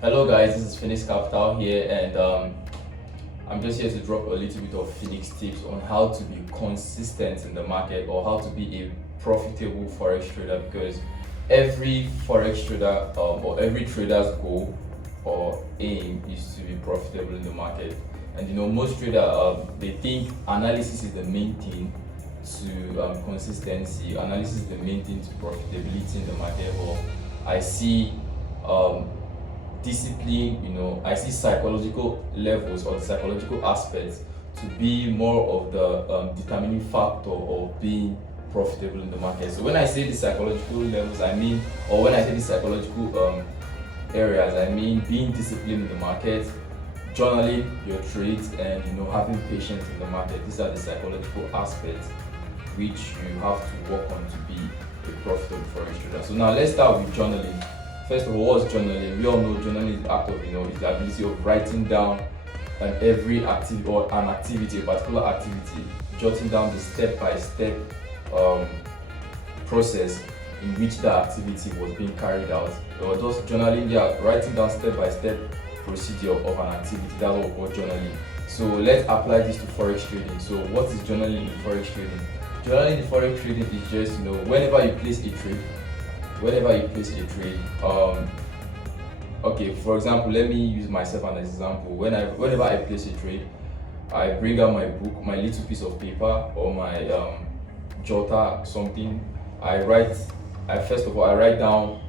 Hello guys, this is Phoenix Capital here, and I'm just here to drop a little bit of Phoenix tips on how to be consistent in the market or how to be a profitable forex trader, because every forex trader or every trader's goal or aim is to be profitable in the market. And most traders they think analysis is the main thing to consistency. Analysis is the main thing to profitability in the market. Or I see um, discipline, I see psychological levels or psychological aspects to be more of the determining factor of being profitable in the market. So when I say the psychological levels, I mean, or when I say the psychological areas, I mean being disciplined in the market, journaling your trades, and having patience in the market. These are the psychological aspects which you have to work on to be a profitable forex trader. So now let's start with journaling. First of all, what's journaling? We all know journaling is the act of, is the ability of writing down every activity or an activity, a particular activity, jotting down the step-by-step process in which that activity was being carried out. Or just journaling, writing down step-by-step procedure of an activity. That's what we call journaling. So let's apply this to forex trading. So what is journaling in forex trading? Journaling in forex trading is just, whenever you place a trade, okay, for example, let me use myself as an example. Whenever I place a trade, I bring out my book, my little piece of paper, or my jotter, something. I first of all I write down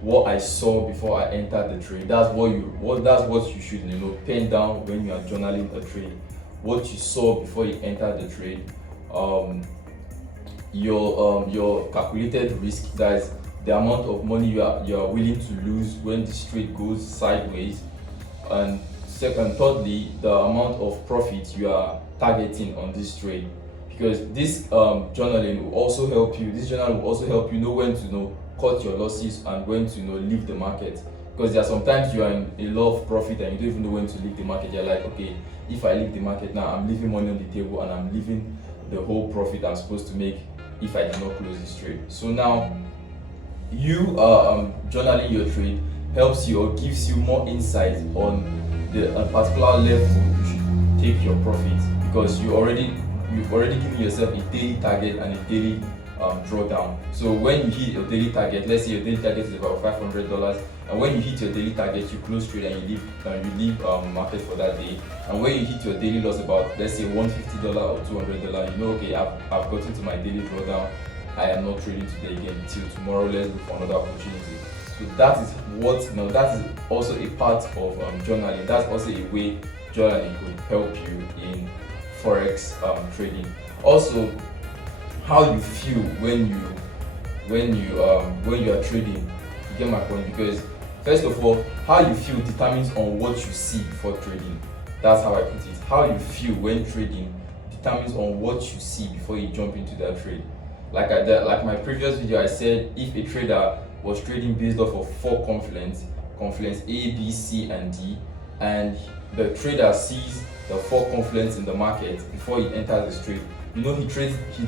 what I saw before I entered the trade. That's what you should pen down when you are journaling a trade. What you saw before you entered the trade, your calculated risk, that is the amount of money you are willing to lose when this trade goes sideways, and thirdly, the amount of profit you are targeting on this trade. Because this journaling will also help you. This journal will also help you know when to cut your losses and when to leave the market. Because there are sometimes you are in a lot of profit and you don't even know when to leave the market. You're like, okay, if I leave the market now, I'm leaving money on the table and I'm leaving the whole profit I'm supposed to make if I did not close this trade. So now, you journaling your trade helps you or gives you more insight on the particular level you should take your profit, because you've already given yourself a daily target and a daily drawdown. So when you hit your daily target, let's say your daily target is about $500, and when you hit your daily target, you close trade and you leave market for that day. And when you hit your daily loss, about let's say $150 or $200, okay, I've gotten to my daily drawdown. I am not trading today again till tomorrow. Let's look for another opportunity. So that is also a part of journaling. That's also a way journaling could help you in forex trading. Also, how you feel when you are trading. You get my point? Because first of all, how you feel determines on what you see before trading. That's how I put it. How you feel when trading determines on what you see before you jump into that trade. Like my previous video, I said if a trader was trading based off of 4 confluence A, B, C, and D, and the trader sees the 4 confluence in the market before he enters the trade,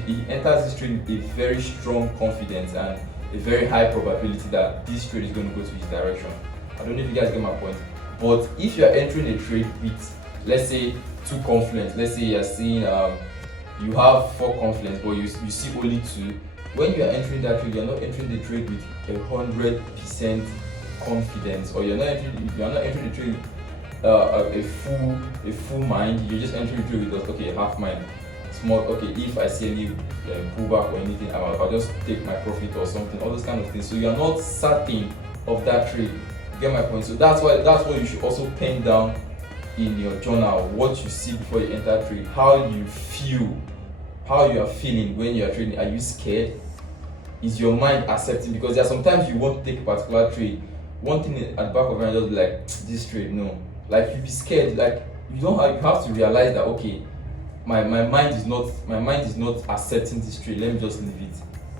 he enters this trade with a very strong confidence and a very high probability that this trade is going to go to his direction. I don't know if you guys get my point. But if you are entering a trade with, let's say, 2 confluence, let's say you are seeing you have 4 confluence, but you see only 2. When you are entering that trade, you are not entering the trade with 100% confidence, or you're not entering the trade a full mind. You're just entering the trade with half mind, small. Okay, if I see any pullback or anything, I'll just take my profit or something. All those kind of things. So you are not certain of that trade. You get my point? So that's why you should also pen down in your journal what you see before you enter trade, how you feel, how you are feeling when you are trading. Are you scared? Is your mind accepting? Because there are sometimes you want to take a particular trade, one thing at the back of your mind just be like, this trade, no. Like you be scared. Like you have to realize that, okay, my mind is not accepting this trade. Let me just leave it.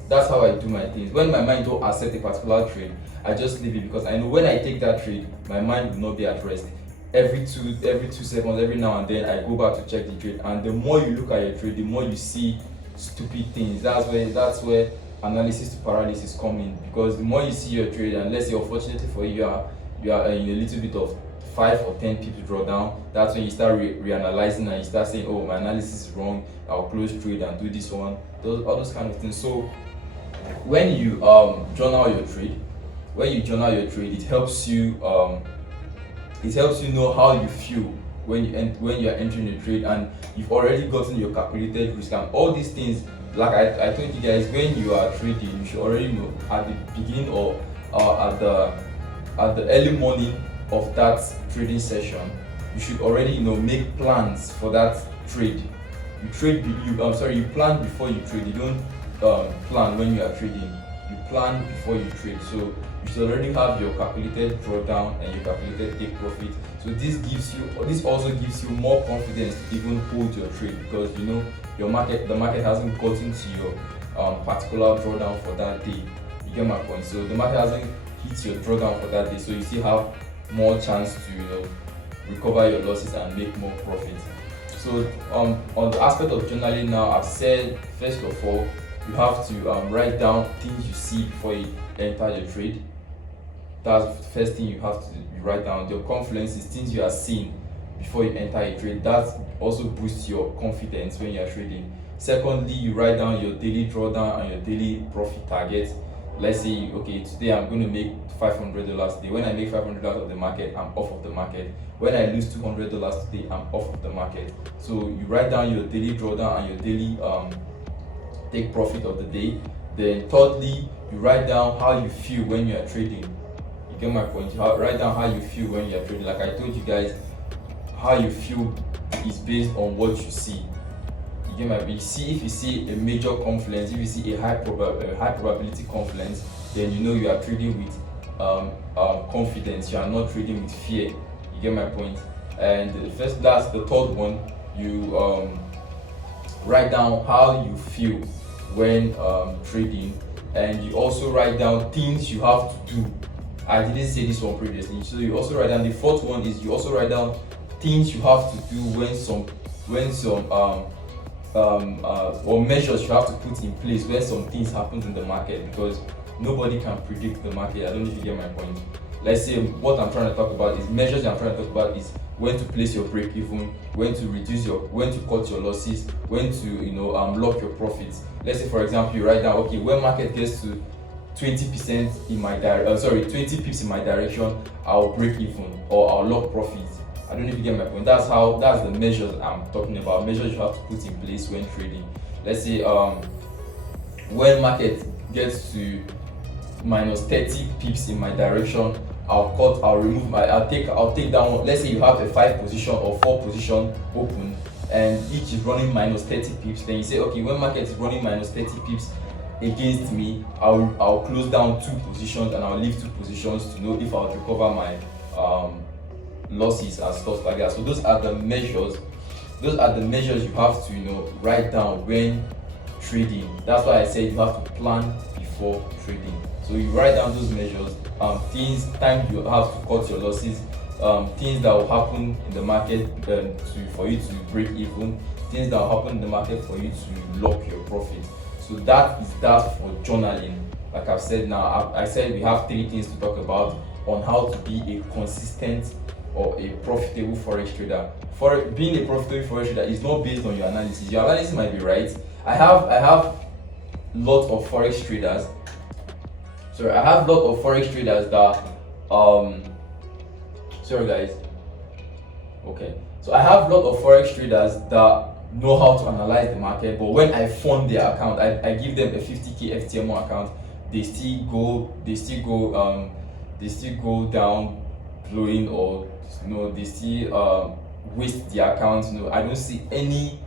That's how I do my things. When my mind don't accept a particular trade, I just leave it, because I know when I take that trade, my mind will not be at rest. Every 2 seconds, every now and then, I go back to check the trade. And the more you look at your trade, the more you see stupid things. That's where analysis to paralysis come in. Because the more you see your trade, and let's say unfortunately for you, you are in a little bit of 5 or 10 pips drawdown, that's when you start reanalyzing and you start saying, oh, my analysis is wrong, I'll close trade and do this one, all those kind of things. So when you journal your trade, it helps you know how you feel when you are entering a trade, and you've already gotten your calculated risk and all these things. Like I told you guys, when you are trading, you should already know at the beginning or at the early morning of that trading session, you should already make plans for that trade. You plan before you trade. You don't plan when you are trading. You plan before you trade. So you should already have your calculated drawdown and your calculated take profit. So this also gives you more confidence to even hold your trade, because the market hasn't gotten to your particular drawdown for that day. You get my point? So the market hasn't hit your drawdown for that day, so you still have more chance to recover your losses and make more profit. So on the aspect of journaling now, I've said first of all, you have to write down things you see before you enter your trade. That's the first thing you have to write down. Your confluence is things you are seeing before you enter a trade. That also boosts your confidence when you are trading. Secondly, you write down your daily drawdown and your daily profit target. Let's say, okay, today I'm going to make $500 today. When I make $500 of the market, I'm off of the market. When I lose $200 today, I'm off of the market. So you write down your daily drawdown and your daily take profit of the day. Then thirdly, you write down how you feel when you are trading. You get my point? Write down how you feel when you are trading. Like I told you guys, how you feel is based on what you see. You get my point? If you see a major confluence, if you see a high probability confluence, then you are trading with confidence. You are not trading with fear. You get my point? And the third one, you write down how you feel when trading, and you also write down things you have to do. I didn't say this one previously, so you also write down. The fourth one is you also write down things you have to do or measures you have to put in place when some things happen in the market, because nobody can predict the market. I don't know if you get my point. Let's say what I'm trying to talk about is measures. I'm trying to talk about is when to place your break even, when to cut your losses, when to lock your profits. Let's say, for example, you write down, okay, when market gets to 20% in my 20 pips in my direction, I'll break even or I'll lock profits. I don't know if you get my point. That's the measures I'm talking about. Measures you have to put in place when trading. Let's say when market gets to minus 30 pips in my direction, I'll take down. Let's say you have a 5 position or 4 position open, and each is running minus 30 pips. Then you say, okay, when market is running minus 30 pips against me, I'll close down 2 positions and I'll leave 2 positions to know if I'll recover my losses and stuff like that. So those are the measures you have to write down when trading. That's why I said you have to plan before trading. So you write down those measures, time you have to cut your losses, things that will happen in the market for you to break even, things that will happen in the market for you to lock your profit. So that is that for journaling. Like I've said now, I said we have 3 things to talk about on how to be a consistent or a profitable forex trader. For being a profitable forex trader is not based on your analysis. Your analysis might be right. I have lot of forex traders. Sorry, I have lot of forex traders that sorry guys. Okay. So I have lot of forex traders that know how to analyze the market, but when I fund their account, I give them a 50k FTMO account, they still go down blowing, or they still waste their account. I don't see any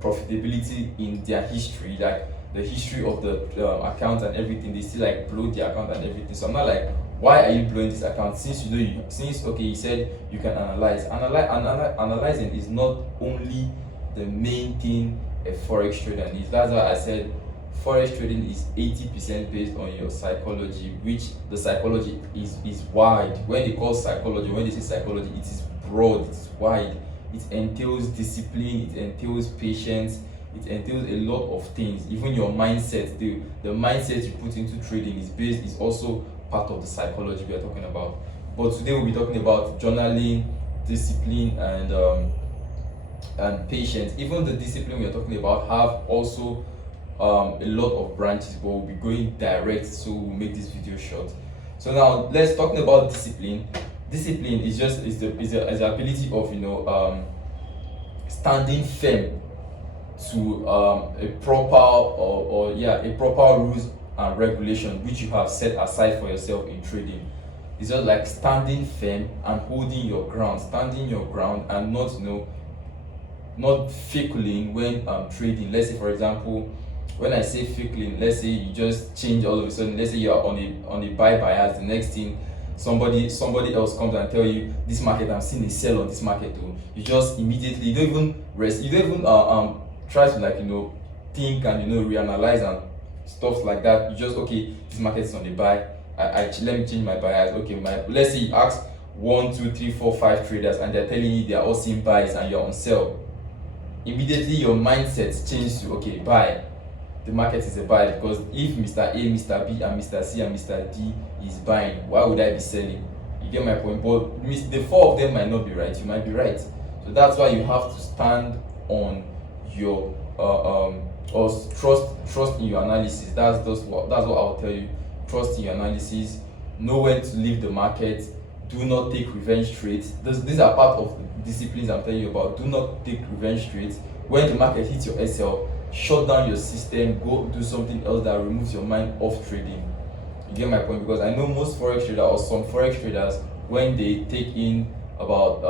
profitability in their history, like the history of the account and everything. They still blow their account and everything. So I'm not like, why are you blowing this account since you said you can analyze. Analyzing is not only the main thing a forex trader needs. That's why I said forex trading is 80% based on your psychology, which the psychology is wide. When they say psychology, it is broad, it's wide. It entails discipline, it entails patience, it entails a lot of things. Even your mindset, the mindset you put into trading is also part of the psychology we are talking about. But today we'll be talking about journaling, discipline, and patience. Even the discipline we are talking about have also a lot of branches, but we'll be going direct, so we'll make this video short. So now let's talking about discipline. Discipline is just the ability of standing firm to a proper a proper rules and regulation which you have set aside for yourself in trading. It's just like standing firm and holding your ground, standing your ground, and not fickling when trading. Let's say, for example, when I say fickling, let's say you just change all of a sudden. Let's say you are on a buy bias. The next thing, somebody else comes and tell you, this market, I'm seeing a sell on this market too. You just immediately, you don't even rest, you don't even try to think and reanalyze and stuff like that. You just, okay, this market is on the buy. Let me change my bias. Okay, let's say you ask 1, 2, 3, 4, 5 traders and they're telling you they are all seeing buys and you're on sell. Immediately your mindset changes to, okay, buy. The market is a buy, because if Mr. A, Mr. B, and Mr. C, and Mr. D is buying, why would I be selling? You get my point? But the 4 of them might not be right. You might be right. So that's why you have to stand on your or trust in your analysis. That's what I'll tell you. Trust in your analysis. Know when to leave the market. Do not take revenge trades. These are part of the disciplines I'm telling you about. Do not take revenge trades. When the market hits your SL, shut down your system. Go do something else that removes your mind off trading. You get my point? Because I know most forex traders, or some forex traders, when they take in about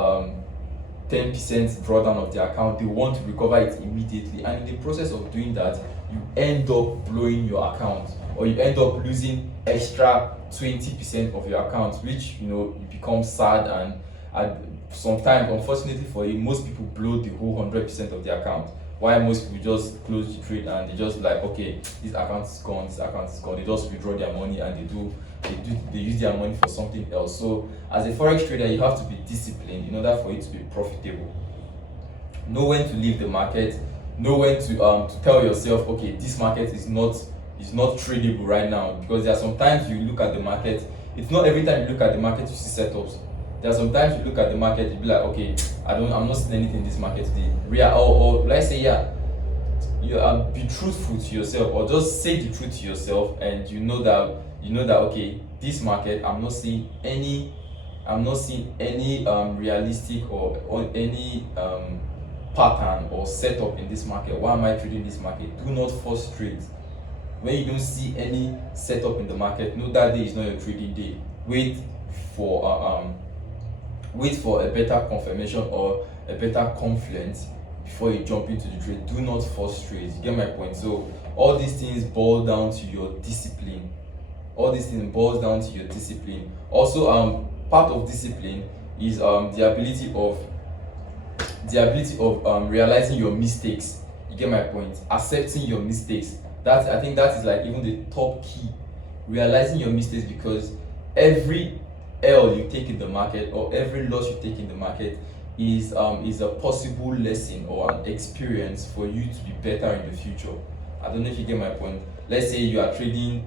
10% drawdown of their account, they want to recover it immediately, and in the process of doing that, you end up blowing your account, or you end up losing extra 20% of your account, which you become sad, and sometimes, unfortunately for you, most people blow the whole 100% of their account. Why most people just close the trade and they just like, okay, this account is gone, this account is gone. They just withdraw their money and they use their money for something else. So as a forex trader, you have to be disciplined in order for it to be profitable. Know when to leave the market. Know when to tell yourself, okay, this market is not tradable right now, because there are sometimes you look at the market. It's not every time you look at the market you see setups. There are sometimes you look at the market, you be like, okay, I'm not seeing anything in this market today. Or let's say, be truthful to yourself, or just say the truth to yourself, and you know that okay, this market, I'm not seeing any realistic or any pattern or setup in this market. Why am I trading this market? Do not force trade. When you don't see any setup in the market, know that day is not your trading day. Wait for a better confirmation or a better confluence before you jump into the trade. Do not force trades. You get my point? So all these things boil down to your discipline. Also, part of discipline is the ability of realizing your mistakes. You get my point? Accepting your mistakes. I think that is like even the top key. Realizing your mistakes, because every L you take in the market, or every loss you take in the market, is a possible lesson or an experience for you to be better in the future. I don't know if you get my point. Let's say you are trading,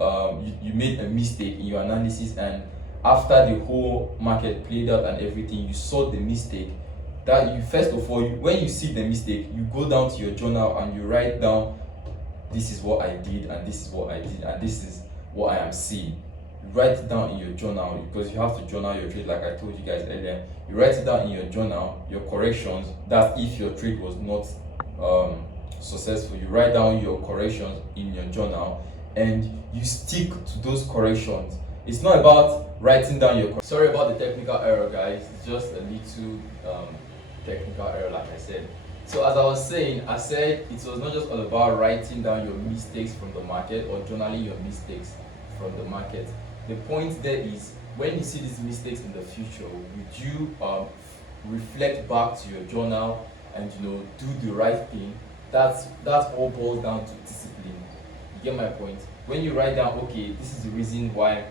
you made a mistake in your analysis, and after the whole market played out and everything, you saw the mistake. That you first of all, when you see the mistake, you go down to your journal and you write down, this is what I did, and this is what I did, and this is what I am seeing. Write it down in your journal, because you have to journal your trade, like I told you guys earlier. You write it down in your journal, your corrections. That if your trade was not successful, you write down your corrections in your journal, and you stick to those corrections. It's not about writing down your. Sorry about the technical error, guys. It's just a little technical error, like I said. So as I was saying, I said it was not just all about writing down your mistakes from the market or journaling your mistakes from the market. The point there is, when you see these mistakes in the future, would you reflect back to your journal and do the right thing? That's all boils down to discipline. You get my point? When you write down, okay, this is the reason why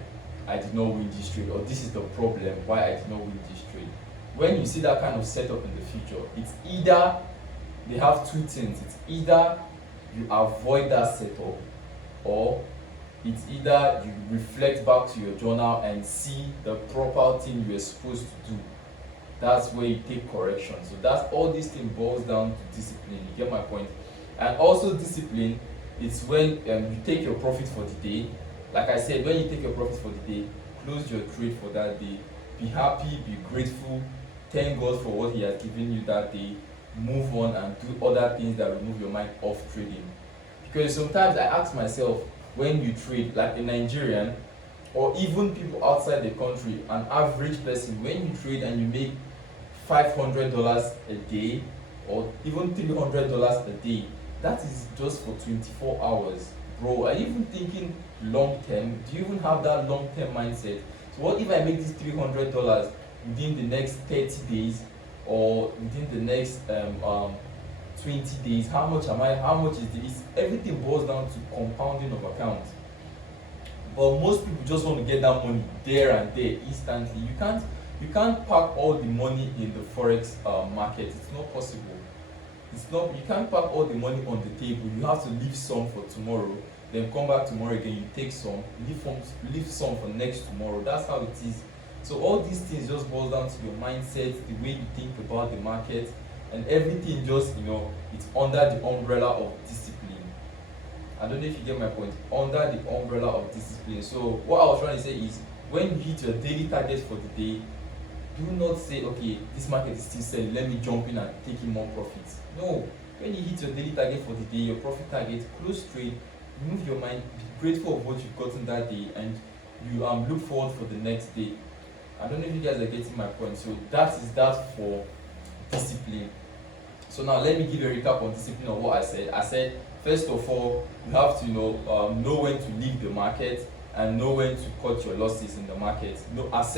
I did not win this trade, or this is the problem why I did not win this trade. When you see that kind of setup in the future, it's either they have two things. It's either you avoid that setup, or It's either you reflect back to your journal and see the proper thing you were supposed to do. That's where you take correction. So that's all this thing boils down to discipline. You get my point? And also discipline, it's when you take your profit for the day. Like I said, when you take your profit for the day, close your trade for that day. Be happy, be grateful, thank God for what He has given you that day. Move on and do other things that remove your mind off trading. Because sometimes I ask myself, when you trade, like a Nigerian or even people outside the country, an average person, when you trade and you make $500 a day or even $300 a day, that is just for 24 hours. Bro, are you even thinking long term? Do you even have that long term mindset? So what if I make this $300 within the next 30 days or within the next 20 days? How much is this? Everything boils down to compounding of accounts. But most people just want to get that money there and there instantly. You can't park all the money in the Forex market. It's not possible. You can't park all the money on the table. You have to leave some for tomorrow, then come back tomorrow again, you take some, leave some for next tomorrow. That's how it is. So all these things just boils down to your mindset, the way you think about the market, and everything just, it's under the umbrella of discipline. I don't know if you get my point. Under the umbrella of discipline. So what I was trying to say is, when you hit your daily target for the day, do not say, okay, this market is still selling, let me jump in and take in more profits. No. When you hit your daily target for the day, your profit target, close trade, remove your mind, be grateful of what you've gotten that day, and you look forward for the next day. I don't know if you guys are getting my point. So that is that for discipline. So now let me give a recap on discipline of what I said. I said, first of all, you have to know when to leave the market and know when to cut your losses in the market. That's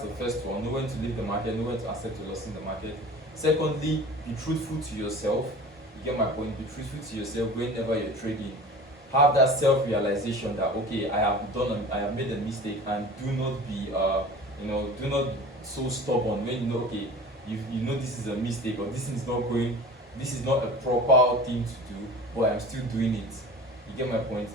the first one. Know when to leave the market, know when to accept your loss in the market. Secondly, be truthful to yourself. You get my point? Be truthful to yourself whenever you're trading. Have that self-realization that, okay, I have made a mistake, and do not be do not be so stubborn when you know, okay, you know this is a mistake, or this is not a proper thing to do, but I'm still doing it. You get my point?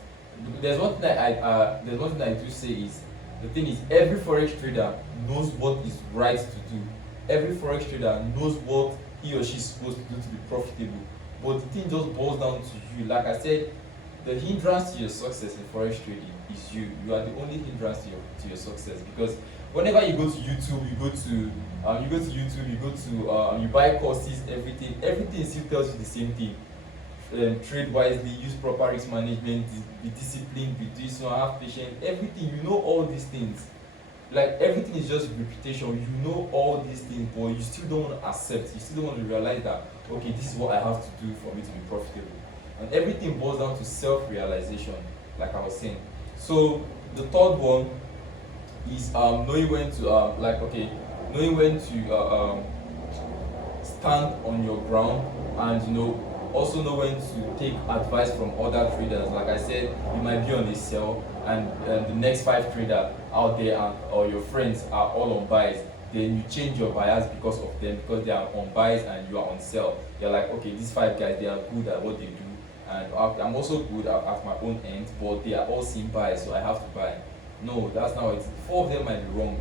There's one thing I do say is, the thing is, every forex trader knows what is right to do. Every forex trader knows what he or she is supposed to do to be profitable. But the thing just boils down to you. Like I said, the hindrance to your success in forex trading is you. You are the only hindrance to your success, because whenever you go to YouTube, you buy courses, everything still tells you the same thing. Trade wisely, use proper risk management, be disciplined, be this, have patience, everything. You know all these things. Like, everything is just reputation. You know all these things, but you still don't want to accept. You still don't want to realize that, okay, this is what I have to do for me to be profitable. And everything boils down to self-realization, like I was saying. So the third one is knowing when to stand on your ground, and also know when to take advice from other traders. Like I said, you might be on a sell, and the next 5 traders out there or your friends are all on buys. Then you change your bias because of them, because they are on buys and you are on sell. You're like, okay, these 5 guys, they are good at what they do, and I'm also good at my own end, but they are all seeing buys, so I have to buy. No, that's not it. 4 of them might be wrong.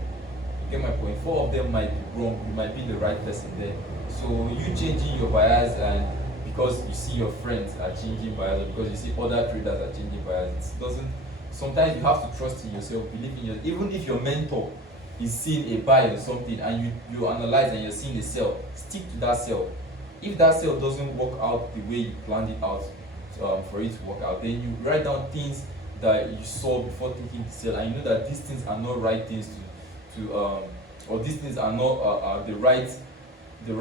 You get my point? 4 of them might be wrong. You might be the right person there. So you changing your bias, and because you see your friends are changing bias, or because you see other traders are changing bias, it doesn't. Sometimes you have to trust in yourself, believe in yourself. Even if your mentor is seeing a buy or something, and you analyze and you're seeing a sell, stick to that sell. If that sell doesn't work out the way you planned it out, for it to work out, then you write down things that you saw before taking the sell, and you know that these things are not right things or these things are not the right the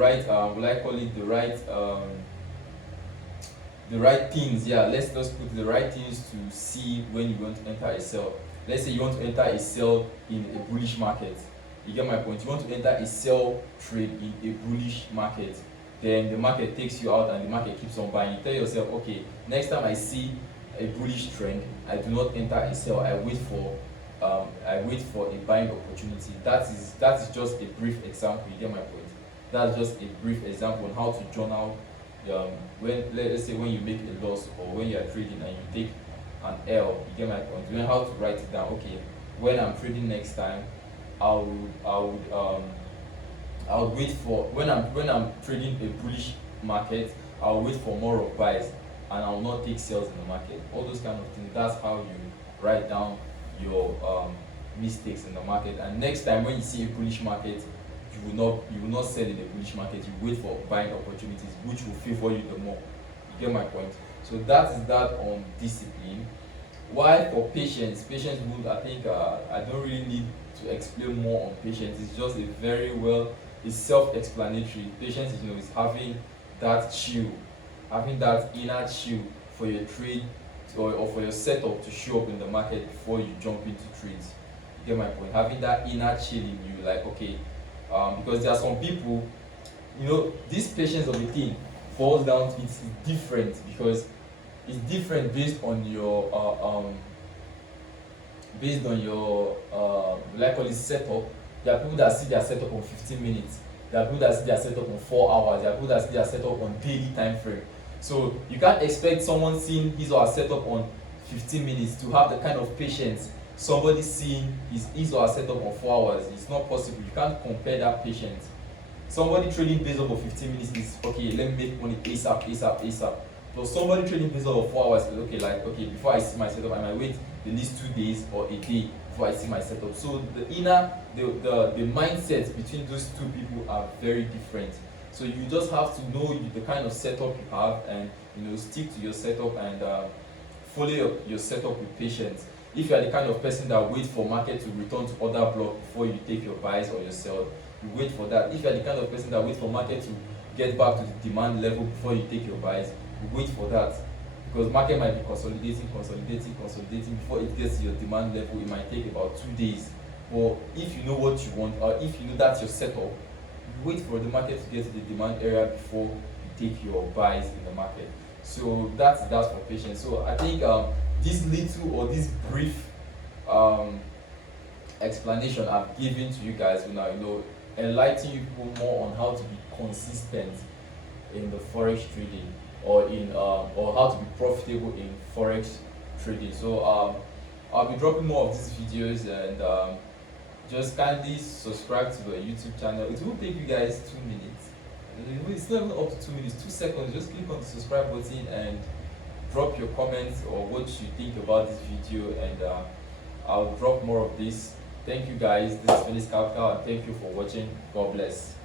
right things. Yeah, let's just put the right things to see when you want to enter a sell. Let's say you want to enter a sell in a bullish market. You get my point? You want to enter a sell trade in a bullish market. Then the market takes you out and the market keeps on buying. You tell yourself, okay, next time I see a bullish trend, I do not enter a sell. I wait for a buying opportunity. That is just a brief example. You get my point? That's just a brief example on how to journal. Let's say when you make a loss, or when you are trading and you take and L. You get my point? You know how to write it down. Okay, when I'm trading next time, I would wait for when I'm trading a bullish market, I'll wait for more of buys and I will not take sales in the market. All those kind of things. That's how you write down your mistakes in the market. And next time when you see a bullish market, you will not sell in the bullish market. You wait for buying opportunities which will favor you the more. You get my point? So that is that on discipline. Why for patience? Patience would, I think, I don't really need to explain more on patience. It's just a very well, it's self-explanatory. Patience is, is having that chill, having that inner chill for your trade or for your setup to show up in the market before you jump into trades. You get my point? Having that inner chill in you, like, okay, because there are some people, this patience of a thing falls down to, it's different, because it's different based on your like all this setup. There are people that see their setup on 15 minutes. There are people that see their setup on 4 hours. There are people that see their setup on daily time frame. So you can't expect someone seeing his or her setup on 15 minutes to have the kind of patience somebody seeing his or her setup on 4 hours. It's not possible. You can't compare that patience. Somebody trading based off of 15 minutes is okay, let me make money ASAP, ASAP, ASAP. But somebody trading based off of 4 hours is okay, before I see my setup, I might wait at least 2 days or a day before I see my setup. So the mindset between those two people are very different. So you just have to know the kind of setup you have, and stick to your setup and follow your setup with patience. If you are the kind of person that waits for market to return to order block before you take your buys or your sell, you wait for that. If you are the kind of person that waits for market to get back to the demand level before you take your buys, you wait for that. Because market might be consolidating before it gets to your demand level. It might take about 2 days. Or if you know what you want, or if you know that's your setup, you wait for the market to get to the demand area before you take your buys in the market. So that's for patience. So I think this little or this brief explanation I've given to you guys will now enlighten you people more on how to be consistent in the forex trading, or how to be profitable in forex trading. So I'll be dropping more of these videos, and just kindly subscribe to the YouTube channel. It will take you guys 2 minutes. It's not even up to 2 minutes, 2 seconds. Just click on the subscribe button and drop your comments or what you think about this video, and I'll drop more of this. Thank you guys. This is Felix Kafka, and thank you for watching. God bless.